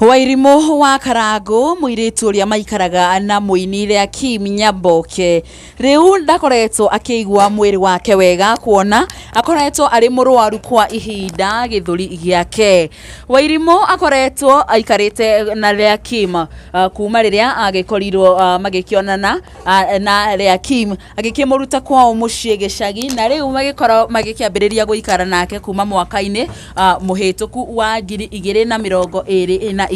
Wairimu wa Karangu muiritu uria maikaraga na muinire Kim Nyamboke riu ndakoretwo akigwa mwiri wake wega kuona akoretwo ari murwaru kwa ihinda Githuri giake. Wairimu akoretwo aikarite na ria Kim kuma riria agikorirwo magikionana na ria Kim agikimuruta kwao mucii gicagi na riu magikorwo magikiambiriria guikara nake kuma mwaka-ini muhituku wa 2022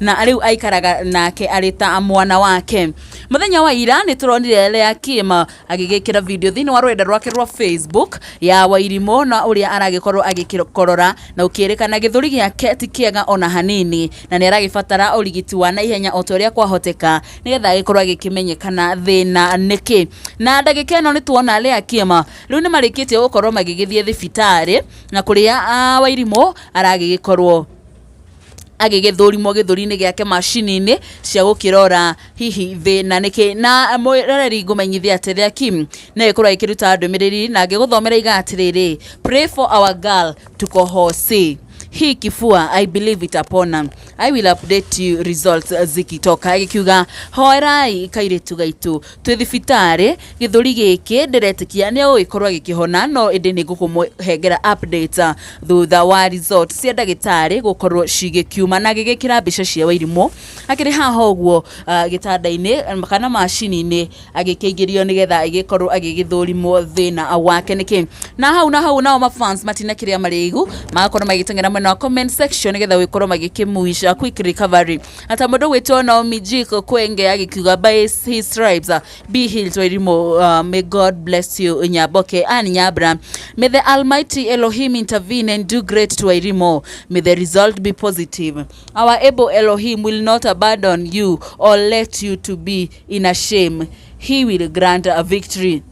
na riu aikaraga nake arita mwana wake. Muthenya wa ira ni turonire ria Kim agigikira video thini wa rwenda rwake rwa Facebook ya Wairimu na uria aragikorwo agikorora na ukirikana Githuri giake ti kiega ona hanini na ni aragibatara urigiti wa naihenya otoria kwahoteka nigetha agikorwo agikimenyekana thina niki. Na ndagika ino ni tuona ria Kim riu ni marikitie gukorwo magigithie thibitari na kuria Wairimu aragikorwo agigithurimo githuri-ini giake machine-ini cia gukirora hihi thina niki. Na mwiroreri ngumenyithia ati ria Kim na ikorwo ikiruta ndumiriri na ngiguthomera igatiriri pray for our girl tukohosi hii kifua I believe it upon I will update you results zikitoka gikiuga hoerai kairitu gaitu twi thibitari Githuri giki ndiretikia ni uikorwa gikihona no indi ni ngukumuhengera update thutha wa result cia ndagitari gukorwo cigikiuma na gigikira mbica cia Wairimu akiri haha uguo gitanda-ini kana machine-ini agikeingirio nigetha agikorwo agigithurimwo thina wake niki. Na hau nao mafans matina kiria marigu magakorwo magitengera na comment section nigetha wikorwo magikimuisha quick recovery. Ata mundu witwo no mijiko kwenge agikiuga by his stripes be healed Wairimu. May God bless you Nyamboke and Nyabra. May the Almighty Elohim intervene and do great to Wairimu. May the result be positive. Our able Elohim will not abandon you or let you to be in a shame. He will grant a victory.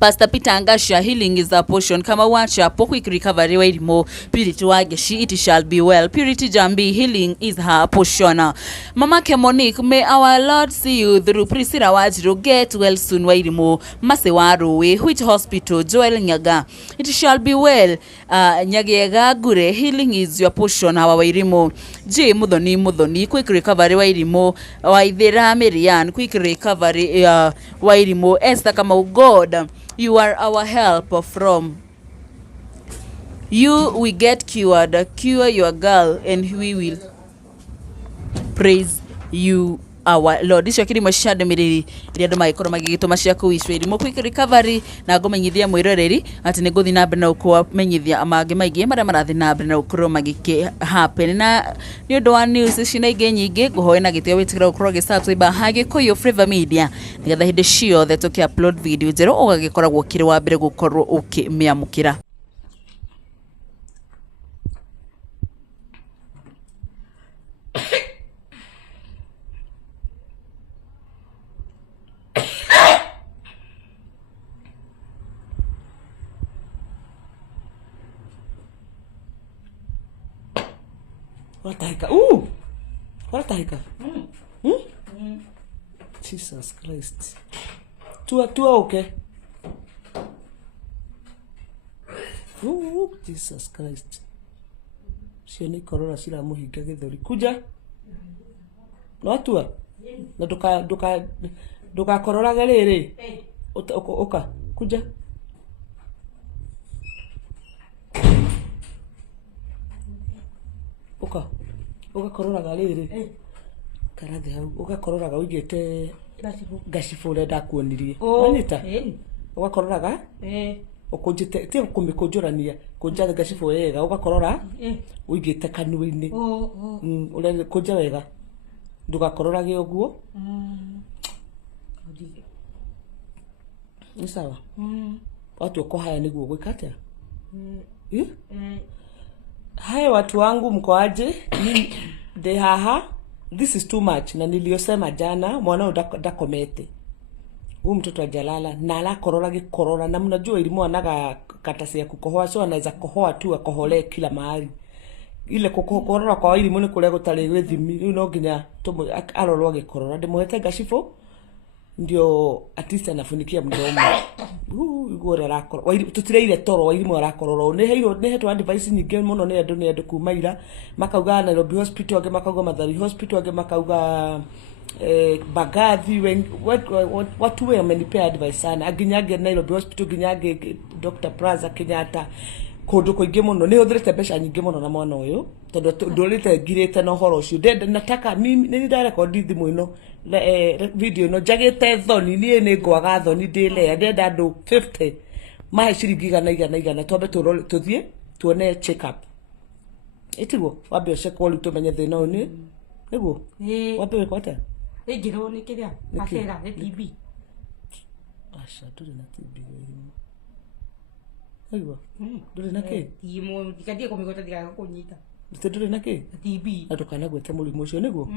Pastor Peter Angasha, healing is a portion. Kama wacha po quick recovery Wairimu. Purity Wageshi, it shall be well. Purity Jambi, healing is her portion. Mama Monique, may our Lord see you through. Priscilla Wajiru, get well soon Wairimu. Masewaru, which hospital? Joel Nyaga, it shall be well. Nyagega Gure, healing is your portion. Our Wairimu. J Mudhoni, quick recovery Wairimu. Waithera Marian, quick recovery Wairimu. Esther Kama God, you are our help. From you we get cured. Cure your girl and we will praise you our Lord. Icio kiri mashade miriri ria andu magikoro magigituma cia kuwishwa Wairimu quick recovery na ngomenyithia mwiroreri ati ni guthi na mbere na ukwa menyithia amangi maingi maria marathi na mbere na ukorwo magiki happen na ni undu wa news ici na ingi nyingi nguhoe na gitio witikira ukorwo gisubscribe hage Koyo Flavor Media nigetha hindi ciothe tuki upload video njeru ugagikoragwo kiri wa mbere gukorwo ukimiamukira. What tahika? Jesus Christ. Tua okay. Jesus Christ. Sioni corona sila muhiga Githuri. Kuja. No tua. Na doka corona galere. Oka. Kuja. Ugakorora riri karathi hau ugakorora uigite gacibure ndakuonirie anyita ugakorora ukunjite ti kumikujurania kunja gacibu wega ugakorora uigite kanua-ini ure kunja wega ndugakororage uguo ni sawa watu uko haya niguo gwikatia Hai watu wangu mko aje? De haha, this is too much. Na niliosema jana, mwana udakomete. Huyu mtoto ajalala, na ala korora na mnajua Wairimu anaga katasi ya kukohoa, so anaweza kohoa tu akohole kila mahali. Ile kukorora kwa Wairimu ni kule gutari withimi, no nginya arorwo agikorora. Ndimuhete gacibũ ndio at least anafunikia mdomo igore rakoro tutireire toro Wairimu arakororo ne hetwa advice nyinge muno ne andu kumaira makauga Nairobi hospital age makauga Mathari hospital age makauga Bagathi watu we amenipea advice sana aginyage Nairobi hospital ginyage Dr. Plaza Kenyatta kundu kuingi muno ni huthirite mbeca nyingi muno na mwana uyu tondu ndurite ngirite na horo ucio nataka mimi ni record thimu ino video no jagite thoni ni ngwaga thoni ndilea ndenda andu 50 mahe ciringi igana twambe tuthie tuone check up itigo wambe ucekwo riu tumenye thina uyu ni niguo wambe wikote ngiro ni kiria akera ni TB asha tuli na TB aiwa nduri na ki imo dikadie komigota dikaga kunyita nduri na ki TB atukana gwete murimu ucio niguo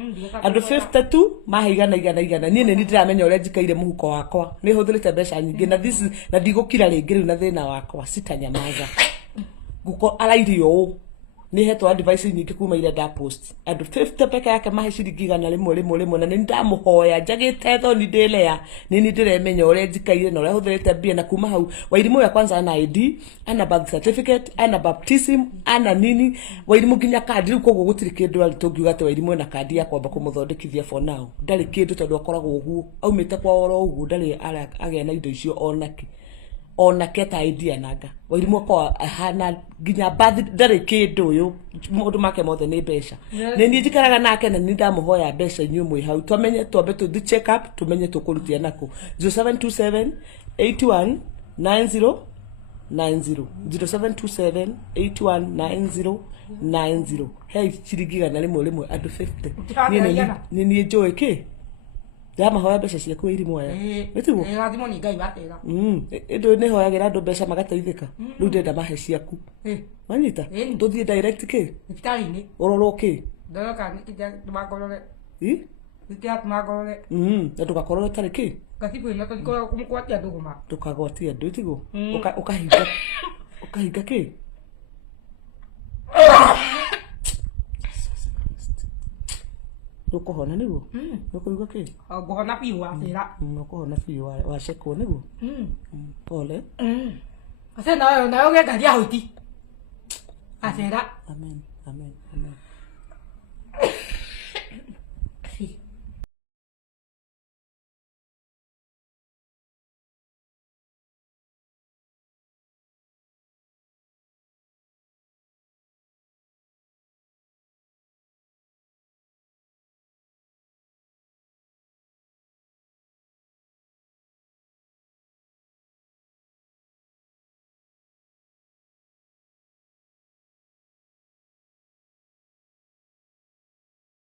andu 52 mahe igana nie ni ndiramenya uria njikaire muhuko wakwa ni huthirite mbeca nyingi na this na ndigukira ringi riu na thina wakwa sitanyamaza guko arairio ni hetwa advice nyingi kuma ile da post andu 50 peke yake mahe ciringi igana rimwe na ni ndamuhoya njagite thoni ndilea ni ndiremenya uria njikaire na uria huthirite mbia na kuma hau Wairimu ya kwanza ana ID ana birth certificate ana baptism ana nini Wairimu nginya kadi riu koguo gutiri kindu ari tungiuga ate Wairimu na kadi ya kwamba kumuthondekithia for now ndari kindu tondu akoragwo uguo aumite kwa oro uguo ndari agia na indo icio ona keta idea naga Wairimu kwa hana ginya bathi ndari kindu uyu mundu make mothe ni mbeca ni ni njikaraga nake na ni ndamuhoya mbeca inyu mwi hau twamenye twambe tu check up tumenye tukurutia nako 0727 81 90 0727 81 90 hey ciringi igana rimwe andu 50 ni njoe ki Dama hoya mbeca ciaku Wairimu aya nitugo gathimo ni ngai batega ndo ni hoyagira andu mbeca magateithika riu ndenda mahe ciaku manyita tuthie direct ki thibitari-ini uroro ki ndoka nikija tugakorore nikija tugakorore na tugakorwo tari ki gathibu ino tukora kumukwatia nduguma tukagwatia ndu tigo ukahinga ki Nukuhona niguo nukuigua ki ngohona piu wasira nukuhona piu wa ceko niguo pole asena nayo ge ngaria huti asera amen